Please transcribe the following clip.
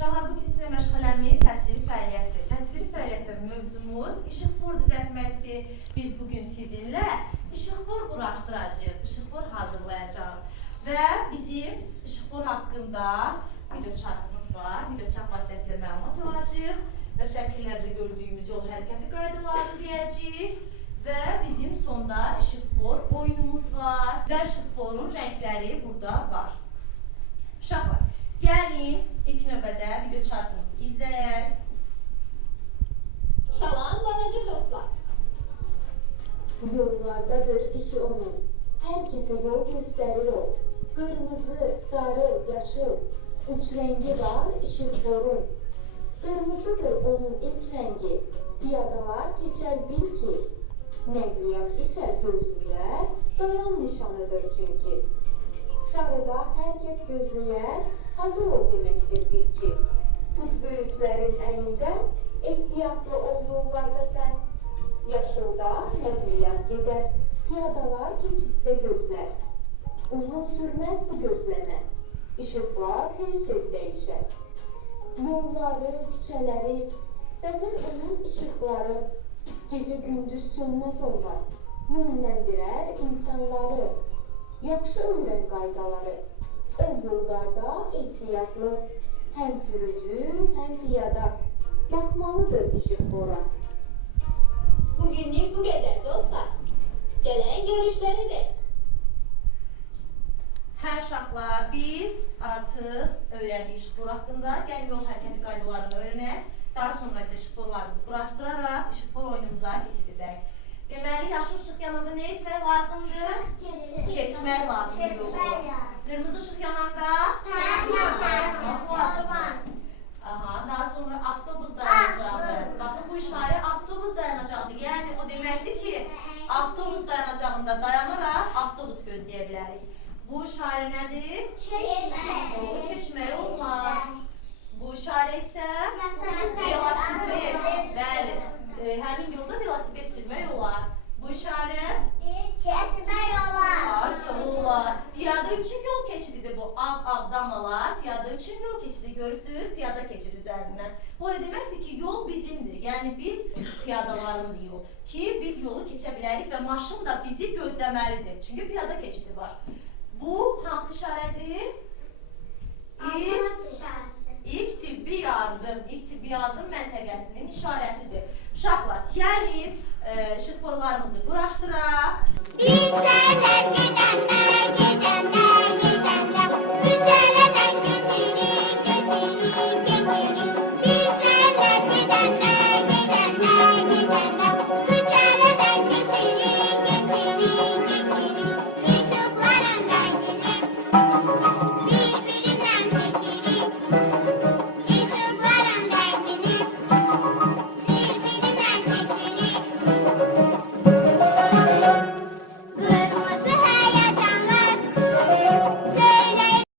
Uşaqlar, bugün sizə məşğələmiz təsviri fəaliyyətdir. Təsviri fəaliyyətdə mövzumuz işıqfor düzəltməkdir. Biz bugün sizinlə işıqfor quraşdıracağıq, işıqfor hazırlayacağıq. Və bizim işıqfor haqqında video çarxımız var. Video çarx vasitəsilə məlumat alacağıq və şəkillərdə gördüyümüz yol hərəkəti qaydalarını deyəcəyik. Və bizim sonda işıqfor oyunumuz var və işıqforun rəngləri burada var. Uşaqlar, gəlin ilk növbədə video çarxımızı izləyək. Salam balaca dostlar. Yollardadır işi onun, herkese yol gösterir o. Kırmızı, sarı, yaşıl, üç rengi var işıqforun. Kırmızıdır onun ilk rengi, piyadalar geçer bil ki. Nəqliyyat isə gözləyər, dayan nişanıdır çünki. Sarıda herkes gözləyər, hazır ol deməkdir bil ki. Tut böyüklərin əlindən, ehtiyatlı ol yollarda sən. Yaşılda nəqliyyat gedər, piyadalar keçiddə gözlər. Uzun sürməz bu gözləmə, işıqlar tez-tez dəyişər. Yolları, küçələri, bəzər onun işıqları, gecə gündüz sönməz onlar, yönləndirər insanları. Yaxşı öyrən qaydaları, ol yollarda ehtiyatlı, həm sürücü, həm piyada, baxmalıdır işıqfora. Bugünlük bu kadar dostlar. Gelen görüşleridir. Hə uşaqlar, biz artıq öyrəndik işıqfor haqqında. Gəlin yol hərəkəti qaydalarını öyrənək. Daha sonra isə işıqforlarımızı quraşdıraraq işıqfor oyunumuza keçid edək. Deməli, yaşıl işıq yananda nə etmək lazımdır? Keçmək lazımdır yolu. Qırmızı işıq yananda? Aha, daha sonra avtobus dayanacaqdır. Baxın, bu işarə avtobus dayanacaqdır. Yəni, o deməkdir ki, avtobus dayanacağında dayanaraq avtobus gözləyə bilərik. Bu işarə nədir? Yolu keçmək olmaz. Bu işarə isə velosiped. Bəli, həmin yolda velosiped sürmək olar. Bu işarə olar. Piyada üçün yol keçididir bu. Ağdamalar, piyada üçün yol keçidi görürsünüz, piyada keçid üzərindən. Bu deməkdir ki, yol bizimdir. Yəni biz piyadalarındır yol. Ki biz yolu keçə bilərik və maşın da bizi gözləməlidir. Çünki piyada keçidi var. Bu hansı işarədir? İlk tibbi yardım məntəqəsinin işarəsidir. Uşaqlar, gəlin işıqforlarımızı quraşdıraq. Biz sənlə gedək,